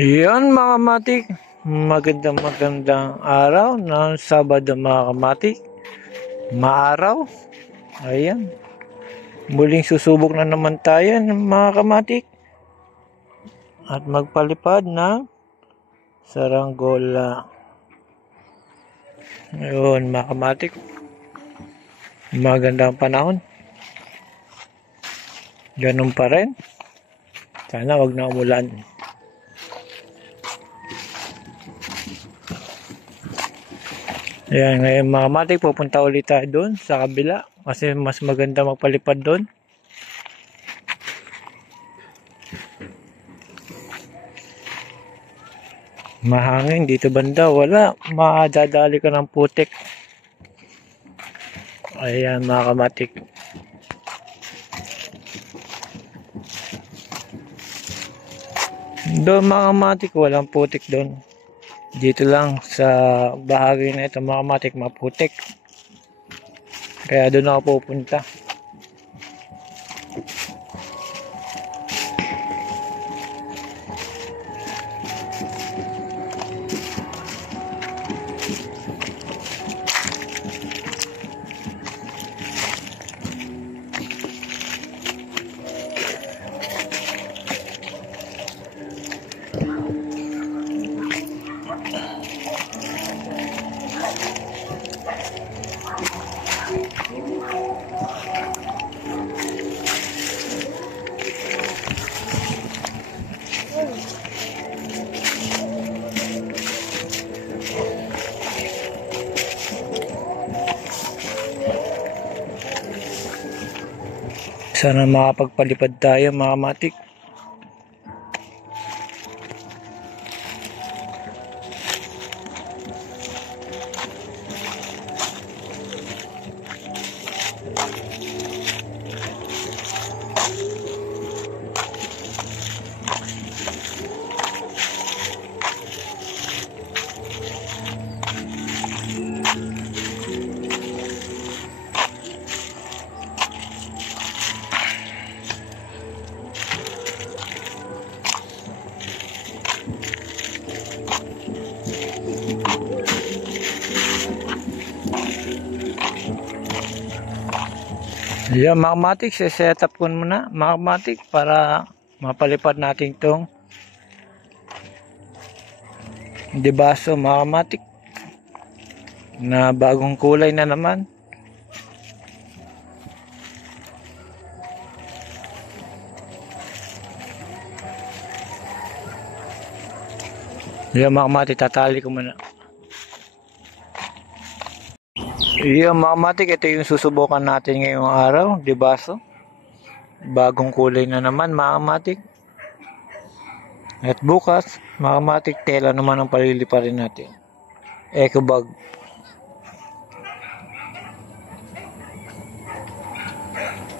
Yan mga kamatik, magandang araw ng Sabado mga kamatik. Maaraw, ayan. Muling susubok na naman tayo mga kamatik. At magpalipad ng saranggola. Ayun mga kamatik. Magandang panahon. Ganun pa rin. Sana wag na umulan. Ayan, ngayon mga kamatik, pupunta ulit tayo doon sa kabila. Kasi mas maganda magpalipad doon. Mahangin dito banda, wala. Madadali ka ng putik. Ayan mga kamatik. Doon mga kamatik, walang putik doon. Dito lang sa bahagi na ito mga kamatik, maputik. Kaya doon ako pupunta. Sana makapagpalipad tayo mga kamatik. Yan mga kamatik, set up ko muna mga kamatik para mapalipad natin itong dibaso mga kamatik na bagong kulay na naman. Yan mga kamatik, tatali ko muna. Yan mga kamatik, ito yung susubukan natin ngayong araw, dibaso. Bagong kulay na naman mga kamatik. At bukas, mga kamatik, tela naman ang paliliparin natin. Eco bag.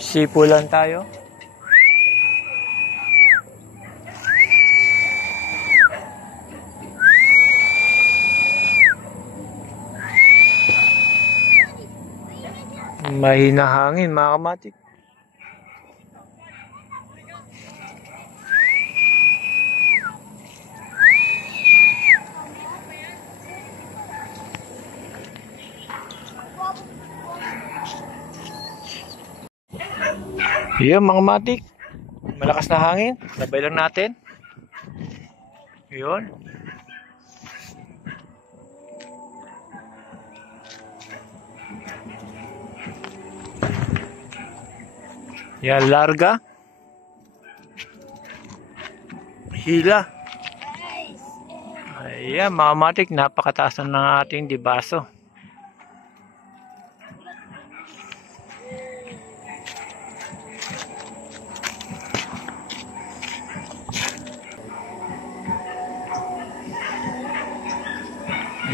Sipo lang tayo. Mahina hangin mga kamatik. Yan mga kamatik. Malakas na hangin. Sabay lang natin. Yun. Yan, larga. Hila. Ayan, mga kamatik, napakataas na ng ating dibaso.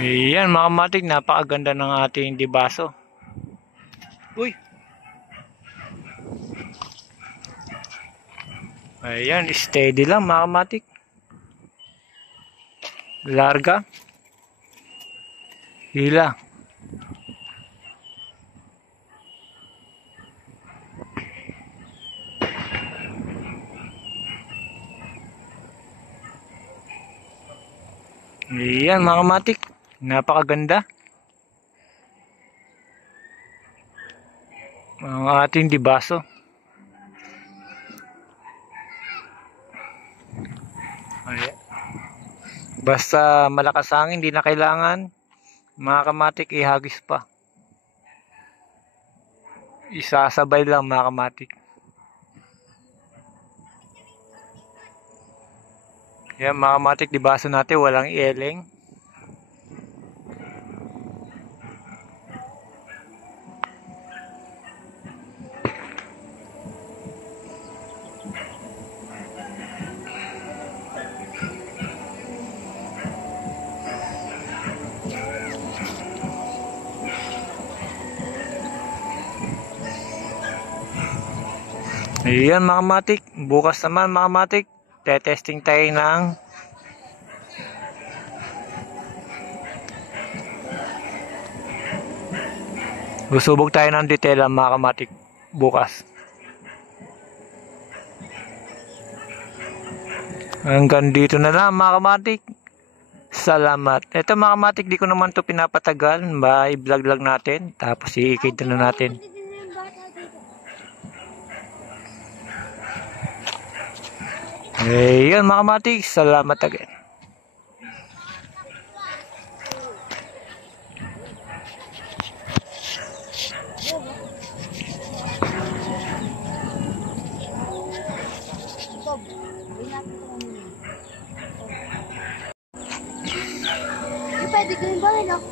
Ayan, mga kamatik, napakaganda ng ating dibaso. Uy! Ayan, steady lang mga kamatik. Larga. Hila. Ayan mga kamatik, napakaganda. Ang ating dibaso. Ayan. Basta malakas hangin, hindi na kailangan mga kamatik ihagis pa. Isasabay lang mga kamatik. Yan mga kamatik, dibaso natin walang ieleng. Ayan mga kamatik, bukas naman mga kamatik, testing tayo ng susubok tayo ng detail mga kamatik bukas. Hanggang dito na lang mga kamatik. Salamat. Ito mga kamatik, di ko naman to pinapatagal, i-vlog lang natin tapos i-ikita na natin. Ayun mga kamatik, salamat again. Pwede green ba rin ako?